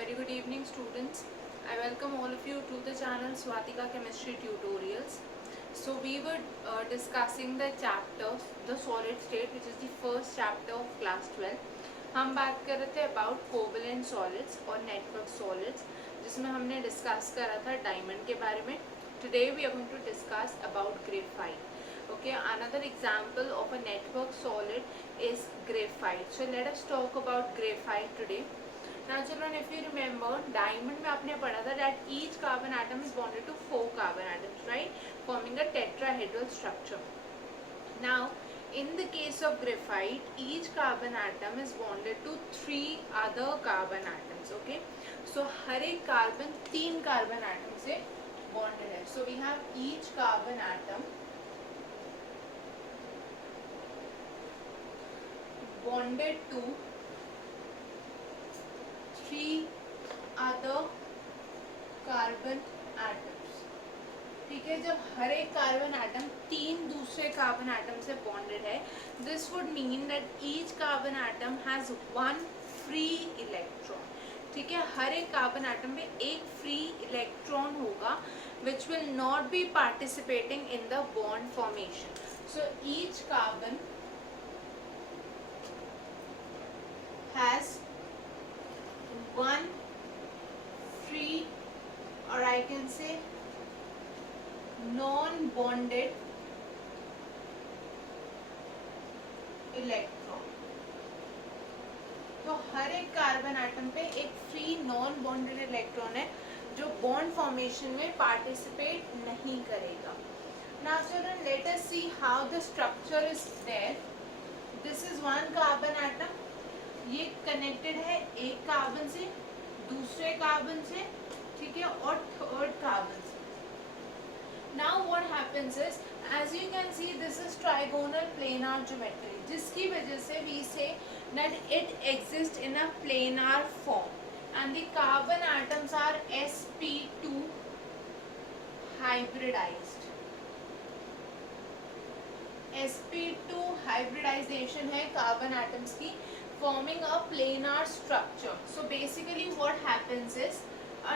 very good evening students. I welcome all of you to the channel Swatika Chemistry Tutorials. So we were discussing the chapter the solid state, which is the first chapter of class 12. हम बात कर रहे थे about covalent solids और network solids, जिसमें हमने discuss करा था डायमंड के बारे में. Today we are going to discuss about graphite. Okay, another example of a network solid is graphite. So let us talk about graphite today. Now children, if you remember, diamond में आपने पढ़ा था that each carbon atom is bonded to 4 carbon atoms, right, forming a tetrahedral structure. Now in the case of graphite, each carbon atom is bonded to 3 other carbon atoms. Okay, so हर एक carbon 3 carbon atom से bonded है. So we have each carbon atom bonded to 3 other carbon atoms. ठीक है, जब हर एक carbon atom 3 दूसरे carbon atom से bonded है, this would mean that each carbon atom has 1 free electron. ठीक है, हर एक कार्बन एटम में एक फ्री इलेक्ट्रॉन होगा which will not be participating in the bond formation. So each carbon has 1 free, or I can say non-bonded electron. तो हर एक carbon atom पे एक फ्री नॉन बॉन्डेड इलेक्ट्रॉन है जो बॉन्ड फॉर्मेशन में पार्टिसिपेट नहीं करेगा. Now children, let us see how the structure is there. This is one carbon atom. ये कनेक्टेड है एक कार्बन से, दूसरे कार्बन से, ठीक है, और थर्ड कार्बन से. Now what happens is, as you can see, this is trigonal planar geometry, जिसकी वजह से we say that it exists in a planar form and the carbon atoms are sp2 hybridized. sp2 hybridization है carbon atoms की, forming a planar structure. So basically what happens is a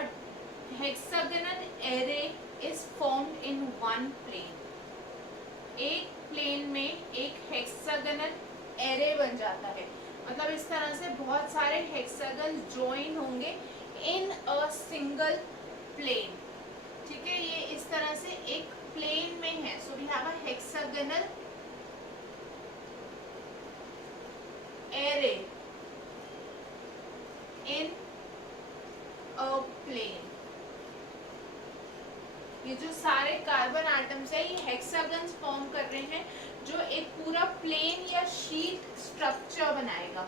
hexagonal array is formed in one plane. एक plane में एक hexagonal array बन जाता है. मतलब इस तरह से बहुत सारे हेक्सागन ज्वाइन होंगे इन अ सिंगल प्लेन. ठीक है, ये इस तरह से एक प्लेन में है. So we have a hexagonal array in a plane. ये जो सारे कार्बन एटम्स है ये हेक्सागन्स फॉर्म कर रहे हैं जो एक पूरा प्लेन या शीट स्ट्रक्चर बनाएगा.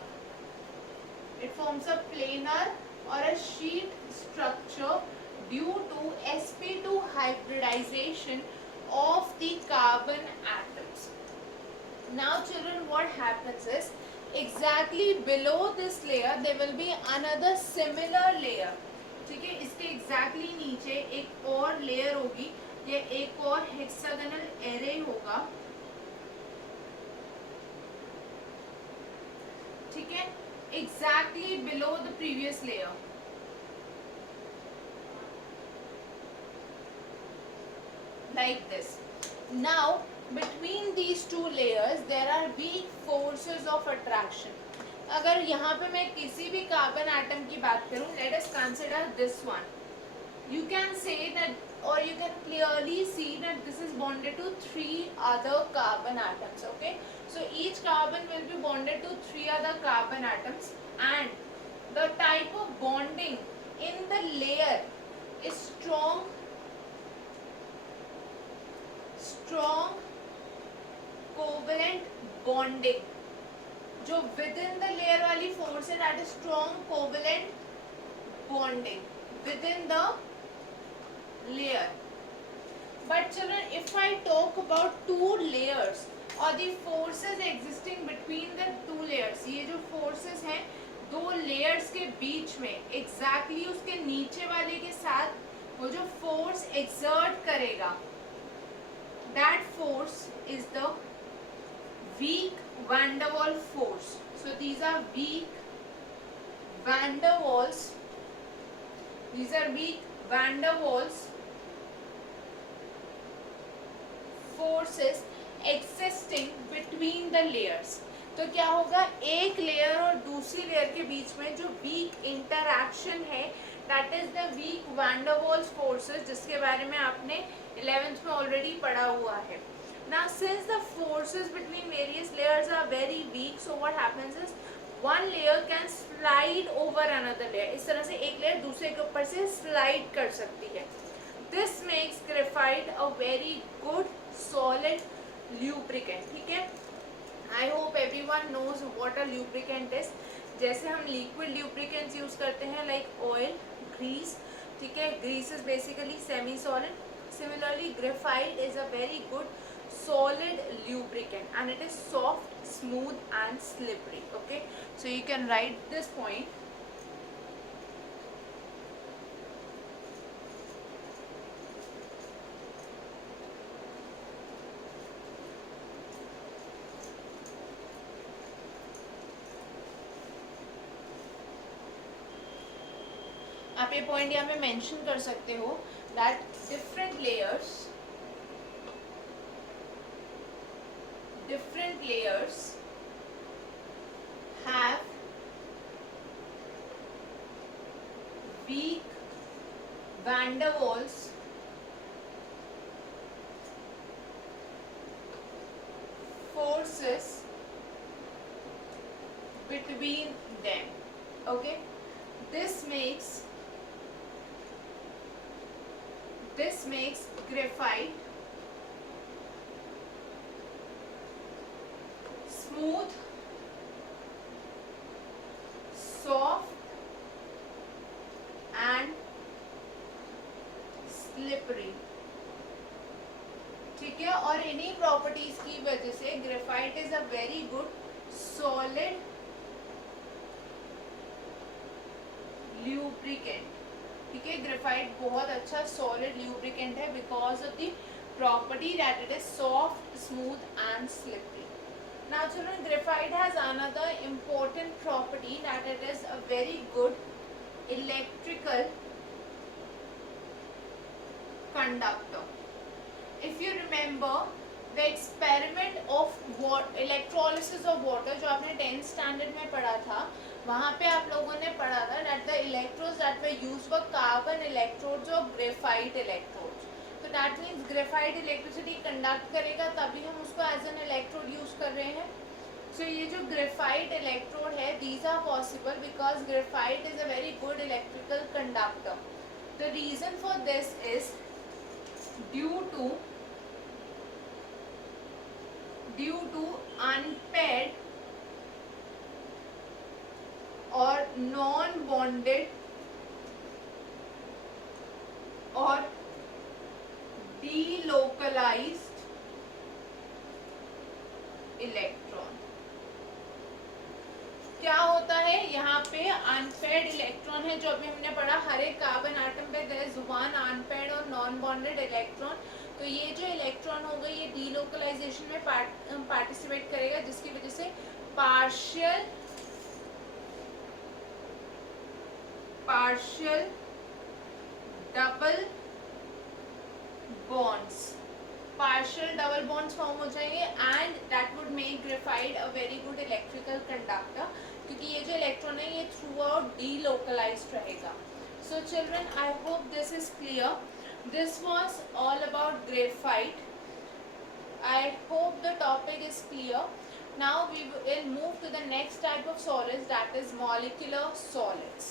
इट फॉर्म्स अ प्लेनर और a sheet structure due to sp2 hybridization of the carbon atoms. Now children, what happens is, exactly below this layer there will be another similar layer. ठीक है, इसके exactly नीचे एक और layer होगी, ये एक और हेक्सागोनल एरे होगा. ठीक है, exactly below the previous layer. Like this. Now between these two layers there are weak forces of attraction. अगर यहाँ पे मैं किसी भी कार्बन एटम की बात करूँ, let us consider this one. You can say that, or you can clearly see that this is bonded to 3 other carbon atoms. Okay, so each carbon will be bonded to 3 other carbon atoms, and the type of bonding in the layer is strong covalent bonding. जो with in the layer वाली force है that is strong covalent bonding with in the layer. But children, if I talk about 2 layers और the forces existing between the 2 layers, ये जो forces हैं 2 layers के बीच में, एग्जैक्टली उसके नीचे वाले के साथ वो जो फोर्स एक्सर्ट करेगा, that force is the weak van der Waals force. So these are weak van der Waals These are weak van der Waals forces existing between the layers. तो क्या होगा, एक लेयर और दूसरी लेयर के बीच में जो वीक इंटरैक्शन है, that is the weak van der Waals forces, जिसके बारे में आपने 11th में ऑलरेडी पढ़ा हुआ है. Now since the forces between various layers are very weak, so what happens is one layer can slide over another layer. इस तरह से एक लेयर दूसरे के ऊपर से स्लाइड कर सकती है. This makes graphite a very good solid lubricant. ठीक है, I hope everyone knows what a lubricant is. जैसे हम liquid lubricants use करते हैं like oil, grease. ठीक है, grease is basically semi solid. Similarly, graphite is a very good solid lubricant and it is soft, smooth and slippery. Okay, so you can write this point. आप ये point यहाँ पे mention कर सकते हो that different layers have weak van der Waals forces between them. Okay, this makes graphite smooth, soft and slippery. ठीक है, और इन्हीं प्रॉपर्टीज की वजह से graphite is a very good solid lubricant. ठीक है, ग्रेफाइट बहुत अच्छा सॉलिड ल्यूब्रिकेंट है because of the property that it is soft, smooth and slippery. Now children, graphite has another important property that it is a very good electrical conductor. If you remember the experiment of electrolysis of water जो आपने 10th standard में पढ़ा था, वहाँ पे आप लोगों ने पढ़ा था that the electrodes that were used were carbon electrodes और graphite electrodes. तो that means graphite electricity conduct करेगा, तभी हम उसको एज एन इलेक्ट्रोड यूज कर रहे हैं. सो ये जो ग्रेफाइट इलेक्ट्रोड है, these are possible because graphite is a very good electrical conductor. The reason for this is due to unpaired और नॉन बॉन्डेड और delocalized इलेक्ट्रॉन. क्या होता है यहाँ पे, अनपेड इलेक्ट्रॉन है जो अभी हमने पढ़ा, हर एक कार्बन एटम पे देयर इज वन अनपेड और नॉन बॉन्डेड इलेक्ट्रॉन. तो ये जो इलेक्ट्रॉन होगा ये डीलोकलाइजेशन में पार्टिसिपेट करेगा, जिसकी वजह से पार्शियल डबल bonds फॉर्म हो जाएंगे and that would make graphite a very good electrical conductor, क्योंकि ये जो इलेक्ट्रॉन है ये थ्रू आउट डीलोकलाइज्ड रहेगा. So children, I hope this is clear. This was all about graphite. I hope the topic is clear. Now we will move to the next type of solids, that is molecular solids.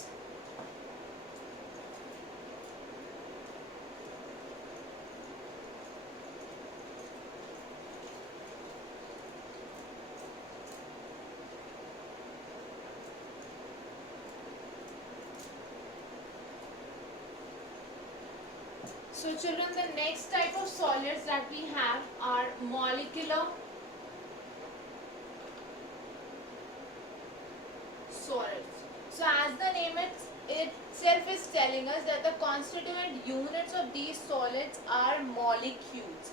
So children, the next type of solids that we have are molecular solids. So as the name itself is telling us that the constituent units of these solids are molecules.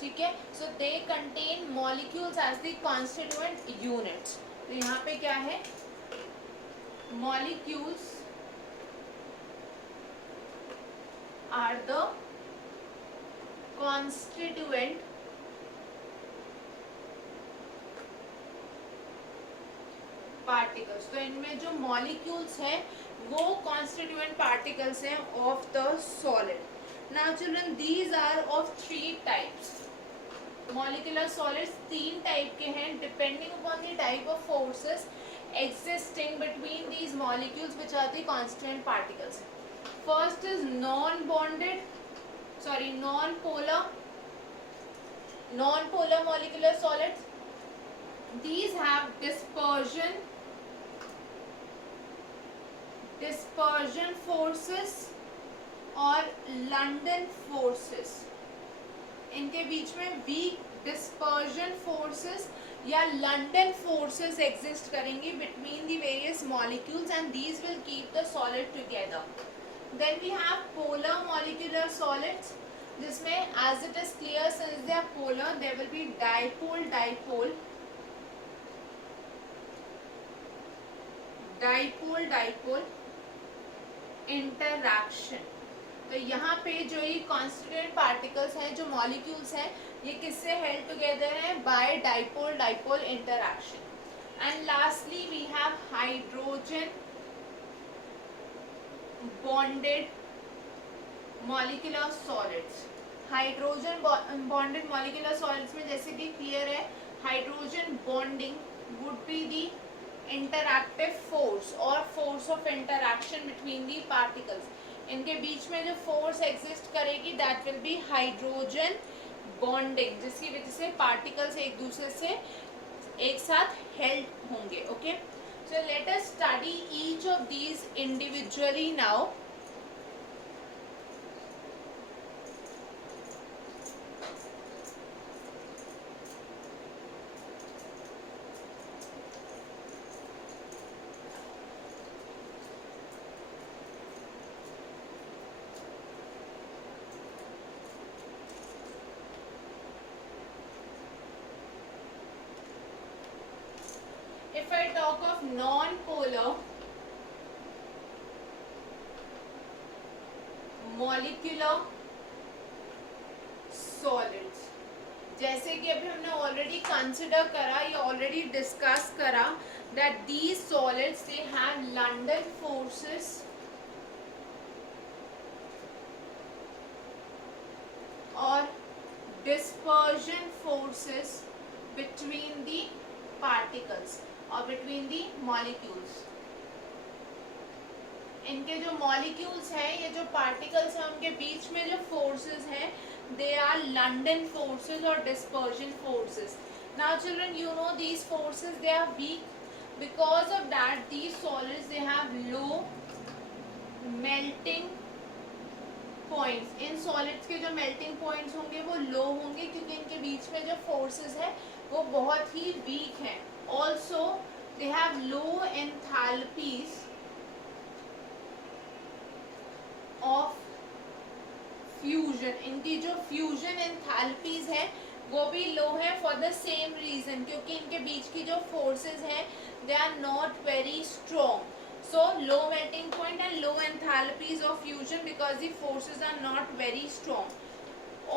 ठीक है, so they contain molecules as the constituent units. तो यहाँ पे क्या है, molecules are the constituent particles. तो इनमें जो molecules हैं वो constituent particles हैं of the solid. Now children, these are of three types. Molecular solids तीन type के हैं depending upon the type of forces existing between these molecules which are the constituent particles. First is non-polar molecular solids. These have dispersion forces और London forces. इनके बीच में weak dispersion forces या London forces exist करेंगी between the various molecules and these will keep the solid together. Then we have polar molecular solids जिसमें as it is clear since they are polar there will be dipole interaction. तो यहाँ पे जो ये constituent particles हैं जो molecules हैं ये किससे held together हैं by dipole interaction. And lastly we have hydrogen bonded molecular solids. Hydrogen bonded molecular solids में जैसे कि क्लियर है hydrogen bonding would be the interactive force और force of interaction between the particles. इनके बीच में जो फोर्स एग्जिस्ट करेगी that will be hydrogen bonding जिसकी वजह से पार्टिकल्स एक दूसरे से एक साथ हेल्ड होंगे. Okay, so let us study each of these individually now. If I talk of non-polar molecular solids, जैसे कि अभी हमने ऑलरेडी कंसिडर करा या ऑलरेडी डिस्कस करा that these solids they have London forces और dispersion forces between the particles और between the molecules. इनके जो molecules हैं ये जो particles हैं उनके बीच में जो forces हैं they are London forces or dispersion forces. Now children, you know these forces they are weak. Because of that these solids they have low melting points. In solids के जो melting points होंगे वो low होंगे क्योंकि इनके बीच में जो forces है वो बहुत ही weak हैं. Also they have low enthalpies of fusion. इनकी जो fusion enthalpies है वो भी low है for the same reason क्योंकि इनके बीच की जो forces हैं they are not very strong. So low melting point and low enthalpies of fusion because the forces are not very strong.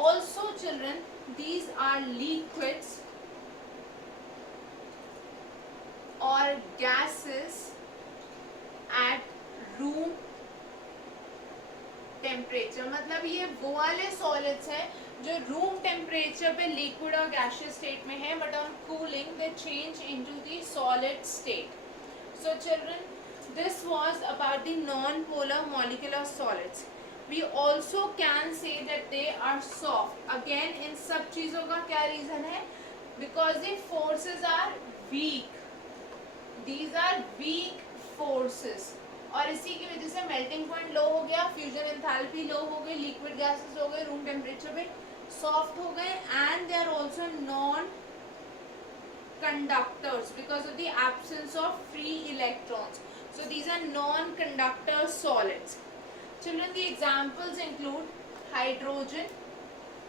Also children, these are liquids or gases at room temperature. मतलब ये वो वाले solids हैं जो room temperature पे liquid और gaseous state में है but on cooling they change into the solid state. So children, this was about the non-polar molecular solids. We also can say that they are soft. Again इन सब चीज़ों का क्या reason है? Because the forces are weak. These are weak forces और इसी की वजह से मेल्टिंग पॉइंट लो हो गया, फ्यूजन एंथैल्पी लो हो गई, लिक्विड गैसेस हो गए, रूम टेम्परेचर पे सॉफ्ट हो गए and they are also non conductors because of the absence of free electrons. So these are non conductor solids. Children the examples include hydrogen.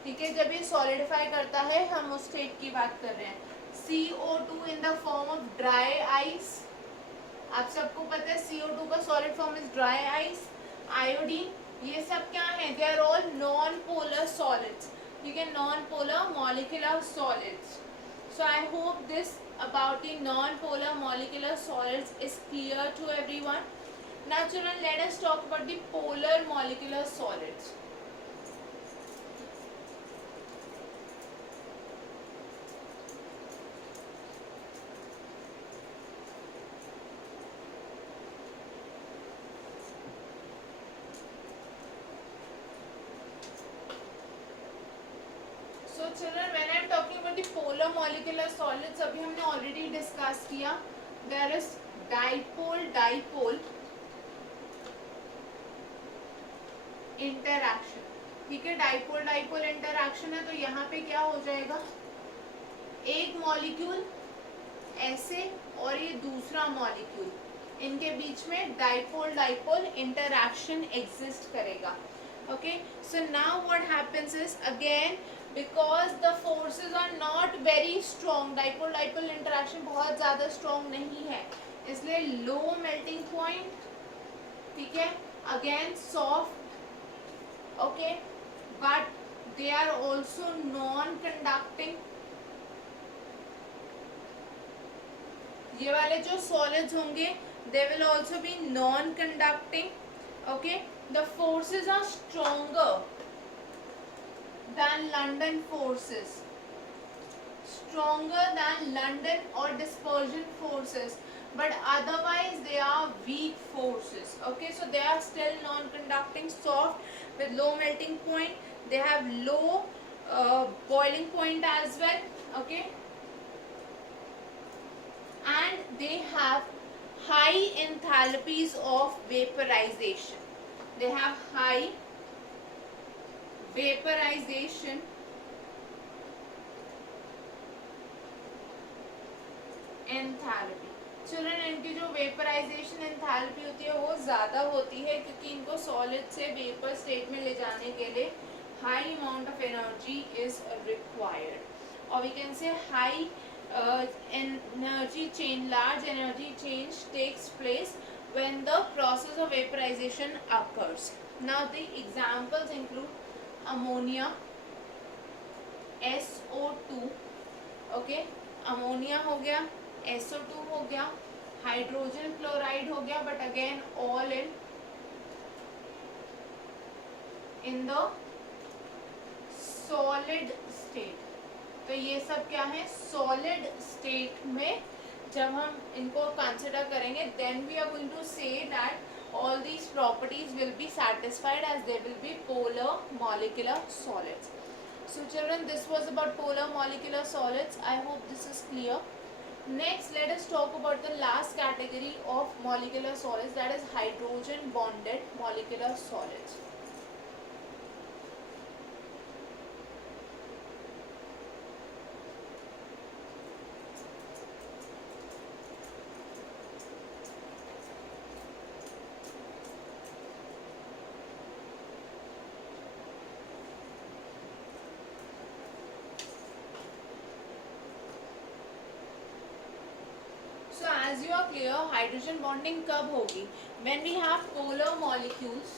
ठीक है, जब ये सॉलिडिफाई करता है हम उस स्टेट की बात कर रहे हैं. CO2 in the form of dry ice. आप सबको पता है CO2 का solid form is dry ice. Iodine ये सब क्या है? They are all non polar solids, ठीक है, non polar molecular solids. So I hope this about the non-polar molecular solids is clear to everyone. Now children, let us talk about the polar molecular solids. So children, when I am talking about the polar molecular solids, अभी हमने already discuss किया. There is dipole interaction. ठीक है, dipole interaction है, तो यहाँ पे क्या हो जाएगा? एक मॉलिक्यूल ऐसे और ये दूसरा मॉलिक्यूल, इनके बीच में डाइपोल इंटरैक्शन एग्जिस्ट करेगा. Okay, so now what happens is, again because the forces are not very strong, dipole interaction बहुत ज़्यादा strong नहीं है, इसलिए low melting point, ठीक है, again soft, okay, but they are also non-conducting. ये वाले जो solids होंगे they will also be non-conducting. Okay, the forces are stronger than London forces, stronger than London or dispersion forces, but otherwise they are weak forces. Okay, so they are still non-conducting, soft with low melting point. They have low boiling point as well. Okay, and they have high enthalpies of vaporization. They have high vaporization enthalpy. Children, इनकी जो vaporization enthalpy होती है वो ज़्यादा होती है, क्योंकि इनको solid से vapor state में ले जाने के लिए high amount of energy is required, or we can say high energy change, large energy change takes place when the process of vaporization occurs. Now the examples include ammonia, SO2, okay, ammonia हो गया, SO2 हो गया, hydrogen chloride हो गया, but again all in the solid state. तो ये सब क्या है? सॉलिड स्टेट में जब हम इनको कंसिडर करेंगे, then we are going to say that all these properties will be satisfied as they will be polar molecular solids. So children, this was about polar molecular solids. I hope this is clear. Next, let us talk about the last category of molecular solids, that is hydrogen bonded molecular solids. As you are clear, hydrogen bonding कब होगी? When we have polar molecules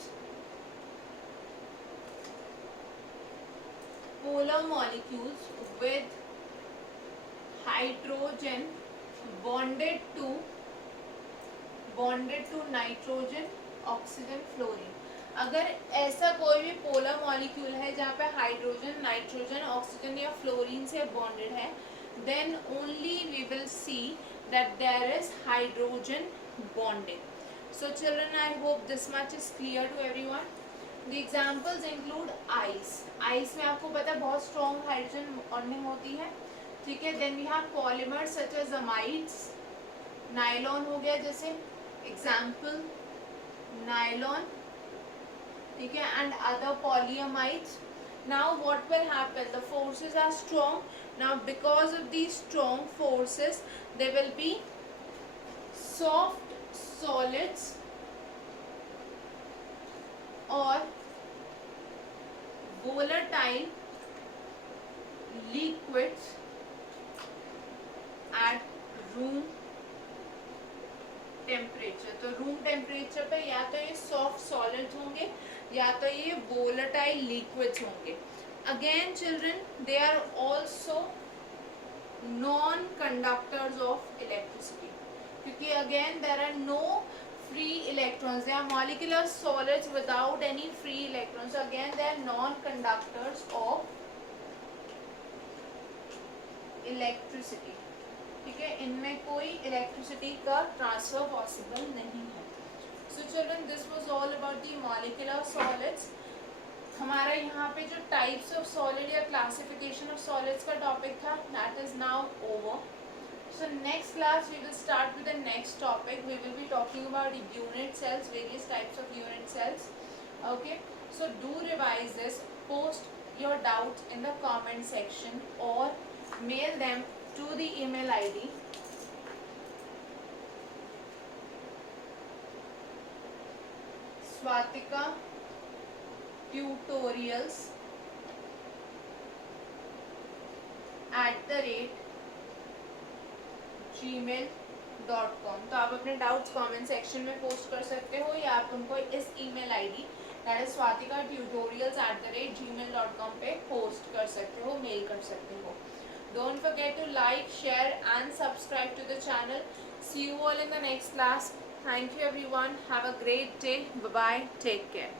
with hydrogen bonded to nitrogen, oxygen, fluorine. अगर ऐसा कोई भी polar molecule है जहाँ पे hydrogen, nitrogen, oxygen या फ्लोरीन से बॉन्डेड है, then only we will see that there is hydrogen bonding. So children, I hope this much is clear to everyone. The examples include ice. Ice में आपको पता है बहुत strong hydrogen bonding होती है, ठीक है. Then we have polymers such as amides, nylon हो गया जैसे example, nylon, ठीक है, and other polyamides. Now what will happen? The forces are strong. Now because of these strong forces, there will be soft solids or volatile liquids at room temperature. तो room temperature पे या तो ये soft solids होंगे या तो ये volatile liquids होंगे. Again children, they are also non conductors of electricity, क्योंकि again there are no free electrons. They are molecular solids without any free electrons. So again they are non-conductors of electricity. ठीक है, इनमें कोई electricity का transfer possible नहीं है. So children, this was all about the molecular solids. हमारा यहाँ पे जो टाइप्स ऑफ सॉलिड या क्लासिफिकेशन ऑफ सॉलिड्स का टॉपिक था, that is now over. So next class we will start with the next topic. We will be talking about unit cells, various types of unit cells. Okay, so do revise this, post your doubts in the comment section or mail them to the email ID Swatika tutorials @gmail.com. तो आप अपने doubts comment section में post कर सकते हो या आप उनको इस email ID that is swatikatutorials@gmail.com पे पोस्ट कर सकते हो, मेल कर सकते हो. Don't forget to like, share and subscribe to the channel. See you all in the next class. Thank you everyone. Have a great day. Bye bye. Take care.